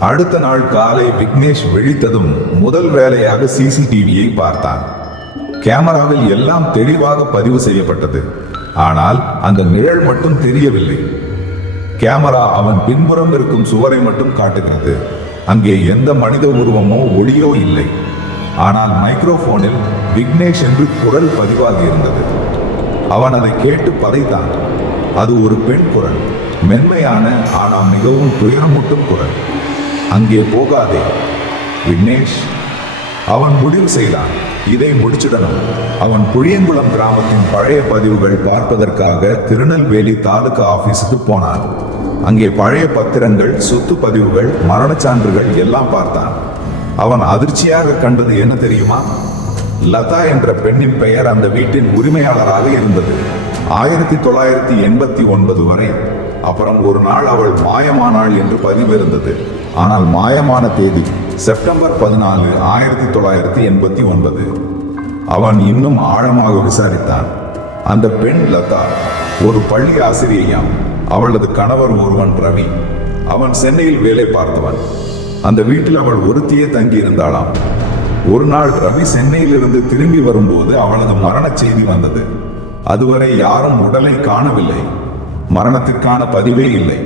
அடுத்த நாள் காலை விக்னேஷ் விழித்ததும் முதல் வேலையாக சிசிடிவியை பார்த்தான். கேமராவில் எல்லாம் தெளிவாக பதிவு செய்யப்பட்டது. ஆனால் அந்த நிழல் மட்டும் தெரியவில்லை. கேமரா அவன் பின்புறம் இருக்கும் சுவரை மட்டும் காட்டுகிறது. அங்கே எந்த மனித உருவமோ ஒளியோ இல்லை. ஆனால் மைக்ரோஃபோனில் விக்னேஷ் என்று குரல் பதிவாகி இருந்தது. அவன் அதை கேட்டு பதைத்தான். அது ஒரு பெண் குரல். மென்மையான ஆனால் மிகவும் துயரமூட்டும் குரல். அங்கே போகாதே. விக்னேஷ் அவன் முடிவு செய்தான். இதை முடிச்சிடணும். அவன் புளியங்குளம் கிராமத்தின் பழைய பதிவுகள் பார்ப்பதற்காக திருநெல்வேலி தாலுகா ஆபீஸுக்கு போனான். அங்கே பழைய பத்திரங்கள் சொத்து பதிவுகள் மரணச் சான்றுகள் எல்லாம் பார்த்தான். அவன் அதிர்ச்சியாக கண்டது என்ன தெரியுமா? லதா என்ற பெண்ணின் பெயர் அந்த வீட்டின் உரிமையாளராக இருந்தது. ஆயிரத்தி தொள்ளாயிரத்தி எண்பத்தி ஒன்பது வரை அப்புறம் ஒரு நாள் அவள் மாயமானாள் என்று பதிவு இருந்தது ஆனால் மாயமான தேதி செப்டம்பர் பதினாலு ஆயிரத்தி தொள்ளாயிரத்தி எண்பத்தி ஒன்பது. அவன் இன்னும் ஆழமாக விசாரித்தான். அந்த பெண் லதா ஒரு பள்ளி ஆசிரியையாம். அவளது கணவர் ஒருவன் ரவி. அவன் சென்னையில் வேலை பார்த்தவன். அந்த வீட்டில் அவள் ஒருத்தியே தங்கி இருந்தாளாம் ஒரு நாள் ரவி சென்னையிலிருந்து திரும்பி வரும்போது அவளது மரணச் செய்தி வந்தது. அதுவரை யாரும் உடலை காணவில்லை. மரணத்திற்கான பதிவே இல்லை.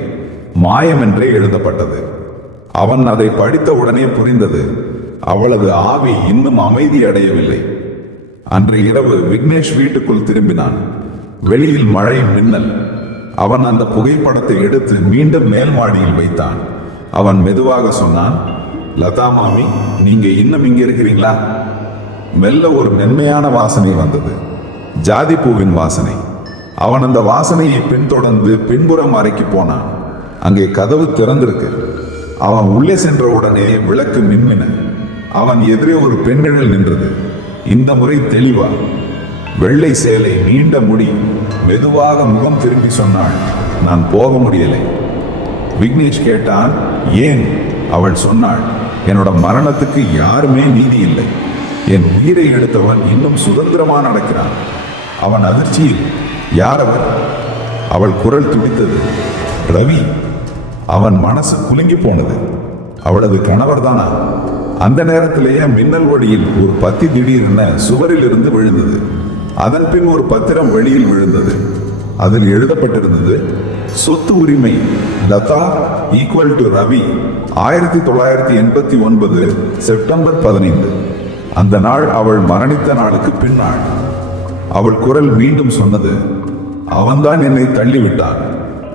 மாயம் என்றே எழுதப்பட்டது. அவன் அதை படித்த உடனே புரிந்தது. அவளது ஆவி இன்னும் அமைதி அடையவில்லை. அன்று இரவு விக்னேஷ் வீட்டுக்குள் திரும்பினான். வெளியில் மழை மின்னல். அவன் அந்த புகைப்படத்தை எடுத்து மீண்டும் மேல் மாடியில் வைத்தான். அவன் மெதுவாக சொன்னான் லதா மாமி நீங்க இன்னும் இங்கே இருக்கிறீங்களா? மெல்ல ஒரு மென்மையான வாசனை வந்தது. ஜாதி பூவின் வாசனை. அவன் அந்த வாசனையை பின்தொடர்ந்து பின்புறம் அறைக்கு போனான். அங்கே கதவு திறந்திருக்கு. அவன் உள்ளே சென்ற உடனே விளக்கு மின்மின அவன் எதிரே ஒரு பெண்ணிழல் நின்றது. இந்த முறை தெளிவா. வெள்ளை சேலை நீண்ட முடி மெதுவாக முகம் திரும்பி சொன்னாள். நான் போக முடியலை. விக்னேஷ் கேட்டான் ஏன்? அவள் சொன்னாள் என்னோட மரணத்துக்கு யாருமே நீதி இல்லை. என் உயிரை எடுத்தவன் இன்னும் சுதந்திரமா நடக்கிறான். அவன் அதிர்ச்சியில் யார் அவர் அவள் குரல் துடித்தது. ரவி அவன் மனசு குலுங்கி போனது. அவளது கணவர் தானா அந்த நேரத்திலேயே மின்னல் ஒளியில் ஒரு பத்தி திடீரென சுவரில் இருந்து விழுந்தது. அதன் பின் ஒரு பத்திரம் வெளியில் விழுந்தது. அதில் எழுதப்பட்டிருந்தது சொத்து உரிமை லதா ஈக்குவல் டு ரவி ஆயிரத்தி தொள்ளாயிரத்தி எண்பத்தி ஒன்பது செப்டம்பர் பதினைந்து. அந்த நாள் அவள் மரணித்த நாளுக்கு பின்னாள் அவள் குரல் மீண்டும் சொன்னது அவன்தான் என்னை தள்ளிவிட்டான்.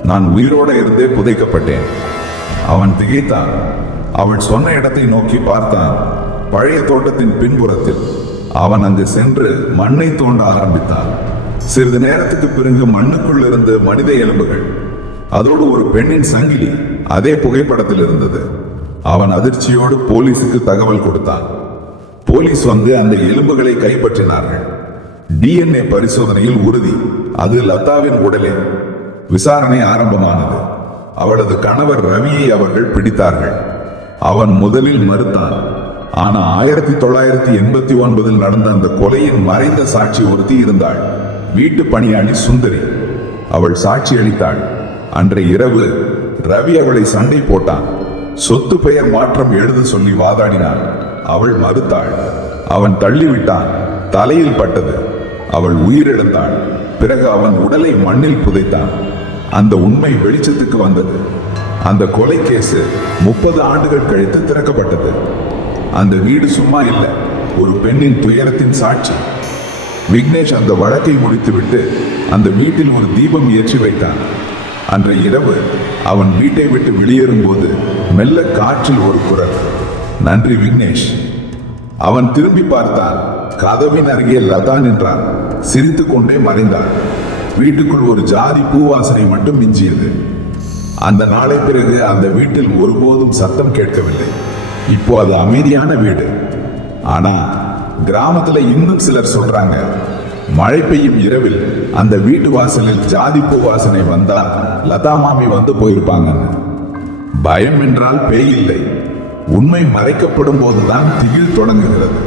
நான் உயிரோட இருந்தே புதைக்கப்பட்டேன். அவன் திகைத்தான். அவள் சொன்ன இடத்தை நோக்கி பார்த்தான். பழைய தோட்டத்தின் பின்புறத்தில் அவன் அங்கு சென்று மண்ணை தோண்ட ஆரம்பித்தான். சிறிது நேரத்துக்கு பிறகு மண்ணுக்குள் இருந்து மனித எலும்புகள் அதோடு ஒரு பெண்ணின் சங்கிலி அதே புகைப்படத்தில் இருந்தது. அவன் அதிர்ச்சியோடு போலீசுக்கு தகவல் கொடுத்தான். போலீஸ் வந்து அந்த எலும்புகளை கைப்பற்றினார்கள். டிஎன்ஏ பரிசோதனையில் உறுதி. அது லதாவின் உடலே. விசாரணை ஆரம்பமானது. அவளது கணவர் ரவியை அவர்கள் பிடித்தார்கள். அவன் முதலில் மறுத்தான். ஆனா ஆயிரத்தி தொள்ளாயிரத்தி எண்பத்தி ஒன்பதில் நடந்த அந்த கொலையின் மறைந்த சாட்சி ஒருத்தி இருந்தாள். வீட்டு பணியாளி சுந்தரி. அவள் சாட்சி அளித்தாள். அன்றைய இரவு ரவி அவளை சண்டை போட்டான். சொத்து பெயர் மாற்றம் எழுத சொல்லி வாதாடினான். அவள் மறுத்தாள். அவன் தள்ளிவிட்டான். தலையில் பட்டது. அவள் உயிரிழந்தாள். பிறகு அவன் உடலை மண்ணில் புதைத்தான். அந்த உண்மை வெளிச்சத்துக்கு வந்தது. அந்த கொலை கேசு முப்பது ஆண்டுகள் கழித்து திறக்கப்பட்டது. அந்த வீடு சும்மா இல்லை. ஒரு பெண்ணின் துயரத்தின் சாட்சி. விக்னேஷ் அந்த வழக்கை முடித்துவிட்டு அந்த வீட்டில் ஒரு தீபம் ஏற்றி வைத்தான். அன்று இரவு அவன் வீட்டை விட்டு வெளியேறும்போது மெல்ல காற்றில் ஒரு குரல். நன்றி விக்னேஷ். அவன் திரும்பி பார்த்தான். கதவின் அருகே லதா நின்றான். சிரித்துக் கொண்டே மறைந்தான். வீட்டுக்குள் ஒரு ஜாதி பூவாசனை மட்டும் மிஞ்சியது. அந்த நாளை பிறகு அந்த வீட்டில் ஒருபோதும் சத்தம் கேட்கவில்லை. இப்போ அது அமைதியான வீடு. ஆனா கிராமத்துல இன்னும் சிலர் சொல்றாங்க மழை பெய்யும் இரவில் அந்த வீட்டு வாசலில் ஜாதி பூ வாசனை வந்தால் லதா மாமி வந்து போயிருப்பாங்கன்னு. பயம் என்றால் பேய் இல்லை. உண்மை மறைக்கப்படும் போதுதான் திகில் தொடங்குகிறது.